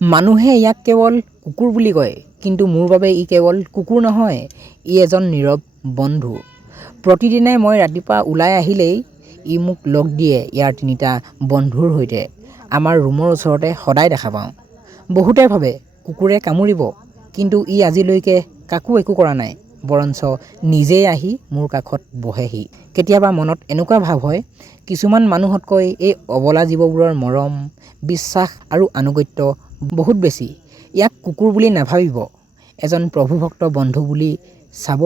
মানুহে ইয়াক কেৱল কুকুৰ বুলি কয়, কিন্তু মোৰ বাবে ই কেৱল কুকুৰ নহয়, ই এজন নীৰৱ বন্ধু। প্ৰতিদিনে মই ৰাতিপুৱা ওলাই আহিলেই ই মোক লগ দিয়ে ইয়াৰ তিনিটা বন্ধুৰ সৈতে। আমাৰ ৰুমৰ ওচৰতে সদায় দেখা পাওঁ। বহুতে ভাবে কুকুৰে কামুৰিব, কিন্তু ই আজিলৈকে কাকো একো কৰা নাই, বৰঞ্চ নিজেই আহি মোৰ কাষত বহেহি। কেতিয়াবা মনত এনেকুৱা ভাৱ হয়, কিছুমান মানুহতকৈ এই অবলা জীৱবোৰৰ মৰম, বিশ্বাস আৰু আনুগত্য বহুত বেছি। ইয়াক কুকুৰ বুলি নাভাবিব, এজন প্ৰভুভক্ত বন্ধু বুলি চাব।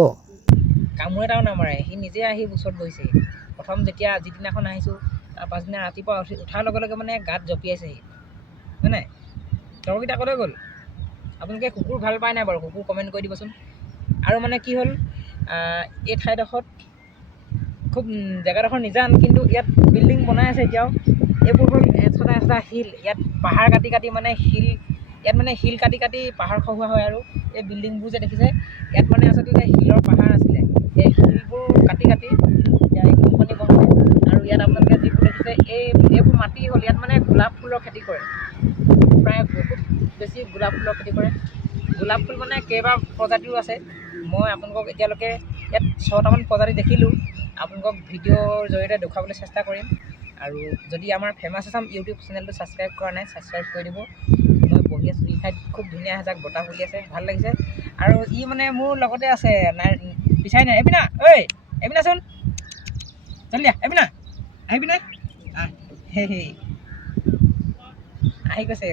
কামোৰে তাও নামাৰে, সি নিজে আহি ওচৰত বহিছে। প্ৰথম যেতিয়া যিদিনাখন আহিছোঁ, তাৰ পাছদিনা ৰাতিপুৱা উঠাৰ লগে লগে মানে গাত জঁপিয়াইছেহি, হয় নাই? তৰকেইটা ক'লৈ গ'ল? আপোনালোকে কুকুৰ ভাল পায় নাই বাৰু? কুকুৰ কমেণ্ট কৰি দিবচোন। আৰু মানে কি হ'ল, এই ঠাইডোখৰত খুব জেগাডোখৰ নিজান, কিন্তু ইয়াত বিল্ডিং বনাই আছে এতিয়াও। এইবোৰ হ'ল এচটা শিল, ইয়াত পাহাৰ কাটি কাটি মানে শিল, ইয়াত মানে শিল কাটি কাটি পাহাৰ খহোৱা হয়। আৰু এই বিল্ডিংবোৰ যে দেখিছে, ইয়াত মানে আচলতে শিলৰ পাহাৰ আছিলে, এই শিলবোৰ কাটি কাটি এতিয়া এই কোম্পানী বনালে। আৰু ইয়াত আপোনালোকে যিবোৰ দেখিছে, এইবোৰ মাটি হ'ল, ইয়াত মানে গোলাপ ফুলৰ খেতি কৰে, প্ৰায় বহুত বেছি গোলাপ ফুলৰ খেতি কৰে। গোলাপ ফুল মানে কেইবা প্ৰজাতিৰো আছে। মই আপোনালোকক এতিয়ালৈকে ইয়াত 6টামান প্ৰজাতি দেখিলোঁ, আপোনালোকক ভিডিঅ'ৰ জৰিয়তে দেখুৱাবলৈ চেষ্টা কৰিম। আৰু যদি আমাৰ ফেমাছ আছাম ইউটিউব চেনেলটো ছাবস্ক্ৰাইব কৰা নাই, ছাবস্ক্ৰাইব কৰি দিব। মই বহি আছোঁ এই ঠাইত, খুব ধুনীয়া এজাক বতাহ বলি আছে, ভাল লাগিছে। আৰু ই মানে মোৰ লগতে আছে, নাই পিছাই নাই। এপিনা ঐ, এপিনাচোন, জল্দি এপিনা, আহিবিনে? সেই আহি গৈছে।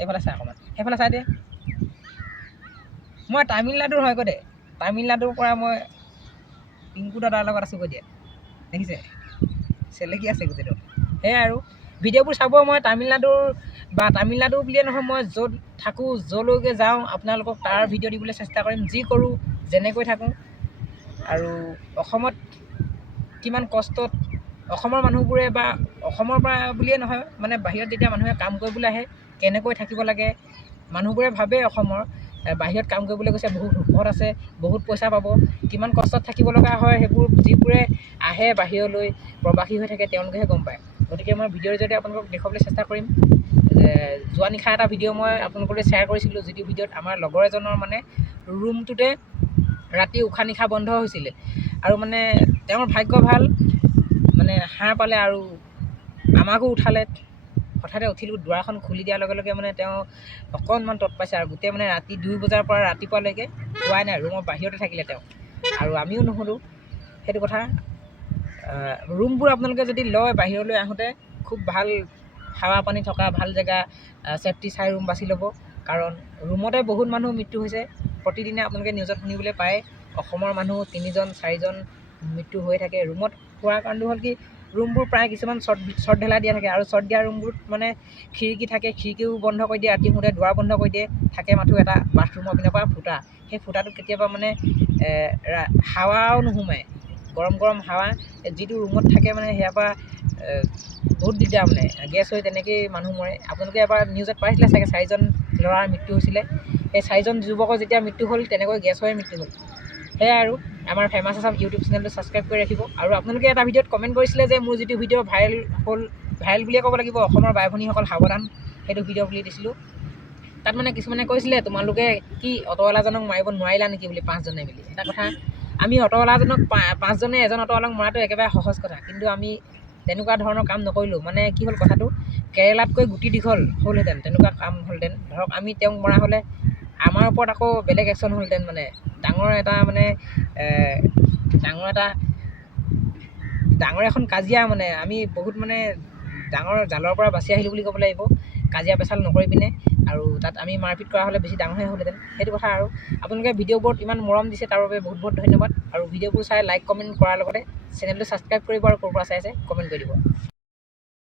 এইফালে চাই অকণমান, সেইফালে চাই দে। মই তামিলনাডুৰ হয় গৈ দে, তামিলনাডুৰ পৰা মই পিংকু দাদাৰ লগত আছোঁ গৈ দিয়া, দেখিছে? চেলেকি আছে গোটেইটো। সেয়াই আৰু ভিডিঅ'বোৰ চাব। মই তামিলনাডু বুলিয়ে নহয়, মই য'ত থাকোঁ, য'লৈকে যাওঁ, আপোনালোকক তাৰ ভিডিঅ' দিবলৈ চেষ্টা কৰিম, যি কৰোঁ, যেনেকৈ থাকোঁ। আৰু অসমত কিমান কষ্টত অসমৰ মানুহবোৰে, বা অসমৰ পৰা বুলিয়ে নহয়, মানে বাহিৰত যেতিয়া মানুহে কাম কৰিবলৈ আহে, কেনেকৈ থাকিব লাগে। মানুহবোৰে ভাবে অসমৰ বাহিৰত কাম কৰিবলৈ গৈছে বহুত সুখত আছে, বহুত পইচা পাব, কিমান কষ্টত থাকিব লগা হয়, সেইবোৰ যিবোৰে আহে বাহিৰলৈ প্ৰৱাসী হৈ থাকে, তেওঁলোকেহে গম পায়। গতিকে মই ভিডিঅ'ৰ জৰিয়তে আপোনালোকক দেখুৱাবলৈ চেষ্টা কৰিম। যোৱা নিশা এটা ভিডিঅ' মই আপোনালোকলৈ শ্বেয়াৰ কৰিছিলোঁ, যিটো ভিডিঅ'ত আমাৰ লগৰ এজনৰ মানে ৰুমটোতে ৰাতি উশাহ নিশাহ বন্ধ হৈছিলে। আৰু মানে তেওঁৰ ভাগ্য ভাল, মানে সাৰ পালে আৰু আমাকো উঠালে। হঠাতে উঠিলোঁ, দুৱাৰখন খুলি দিয়াৰ লগে লগে মানে তেওঁ অকণমান তত পাইছে। আৰু গোটেই মানে ৰাতি 2 বজাৰ পৰা ৰাতিপুৱালৈকে হোৱাই নাই, ৰুমৰ বাহিৰতে থাকিলে তেওঁ, আৰু আমিও নুশুলোঁ সেইটো কথা। ৰুমবোৰ আপোনালোকে যদি লয় বাহিৰলৈ আহোঁতে, খুব ভাল হাৱা পানী থকা ভাল জেগা, ছেফটি চাই ৰুম বাছি ল'ব। কাৰণ ৰুমতে বহুত মানুহ মৃত্যু হৈছে। প্ৰতিদিনে আপোনালোকে নিউজত শুনিবলৈ পায়, অসমৰ মানুহ 3জন 4জন মৃত্যু হৈ থাকে। ৰুমত হোৱাৰ কাৰণটো হ'ল কি, ৰুমবোৰ প্ৰায় কিছুমান চৰ্ট ঢেলাই দিয়া থাকে, আৰু চৰ্ট দিয়া ৰুমবোৰত মানে খিৰিকী থাকে, খিৰিকীও বন্ধ কৰি দিয়ে, ৰাতি শুওঁতে দুৱাৰ বন্ধ কৰি দিয়ে। থাকে মাথো এটা বাথৰুমৰ পিনৰ পৰা ফুটা, সেই ফুটাটোত কেতিয়াবা মানে হাৱাও নোসোমায়, গৰম গৰম হাৱা যিটো ৰুমত থাকে, মানে সেয়াৰ পৰা বহুত দিগদাৰ, মানে গেছ হৈ তেনেকেই মানুহ মৰে। আপোনালোকে এবাৰ নিউজত পাইছিলে চাগে, 4জন ল'ৰাৰ মৃত্যু হৈছিলে। সেই 4জন যুৱকৰ যেতিয়া মৃত্যু হ'ল, তেনেকৈ গেছ হৈ মৃত্যু হ'ল। সেয়াই আৰু আমাৰ ফেমাছ আছাম ইউটিউব চেনেলটো ছাবস্ক্ৰাইব কৰি ৰাখিব। আৰু আপোনালোকে এটা ভিডিঅ'ত কমেণ্ট কৰিছিলে যে, মোৰ যিটো ভিডিঅ' ভাইৰেল হ'ল, ভাইৰেল বুলিয়ে ক'ব লাগিব, অসমৰ বাই ভনীসকল সাৱধান, সেইটো ভিডিঅ' বুলি দিছিলোঁ। তাত মানে কিছুমানে কৈছিলে, তোমালোকে কি অট'ৱালাজনক মাৰিব নোৱাৰিলা নেকি বুলি, 5জনে মিলি। এটা কথা, আমি অট'ৱালাজনক 5জনে এজন অট'ৱালাক মৰাটো একেবাৰে সহজ কথা, কিন্তু আমি তেনেকুৱা ধৰণৰ কাম নকৰিলোঁ। মানে কি হ'ল কথাটো, কেৰেলাতকৈ গুটি দীঘল হ'লহেঁতেন, তেনেকুৱা কাম হ'লহেঁতেন। ধৰক আমি তেওঁক মৰা হ'লে আমাৰ ওপৰত আকৌ বেলেগ একশ্যন হ'লহেঁতেন। মানে ডাঙৰ এখন কাজিয়া, মানে আমি বহুত মানে ডাঙৰ জালৰ পৰা বাচি আহিলোঁ বুলি ক'ব লাগিব, কাজিয়া পেচাল নকৰি পিনে। আৰু তাত আমি মাৰপিট কৰা হ'লে বেছি ডাঙৰহে হ'লহেঁতেন, সেইটো কথা। আৰু আপোনালোকে ভিডিঅ'বোৰত ইমান মৰম দিছে, তাৰ বাবে বহুত বহুত ধন্যবাদ। আৰু ভিডিঅ'বোৰ চাই লাইক কমেণ্ট কৰাৰ লগতে চেনেলটো ছাবস্ক্ৰাইব কৰিব, আৰু ক'ৰ পৰা চাই আছে কমেণ্ট কৰি দিব।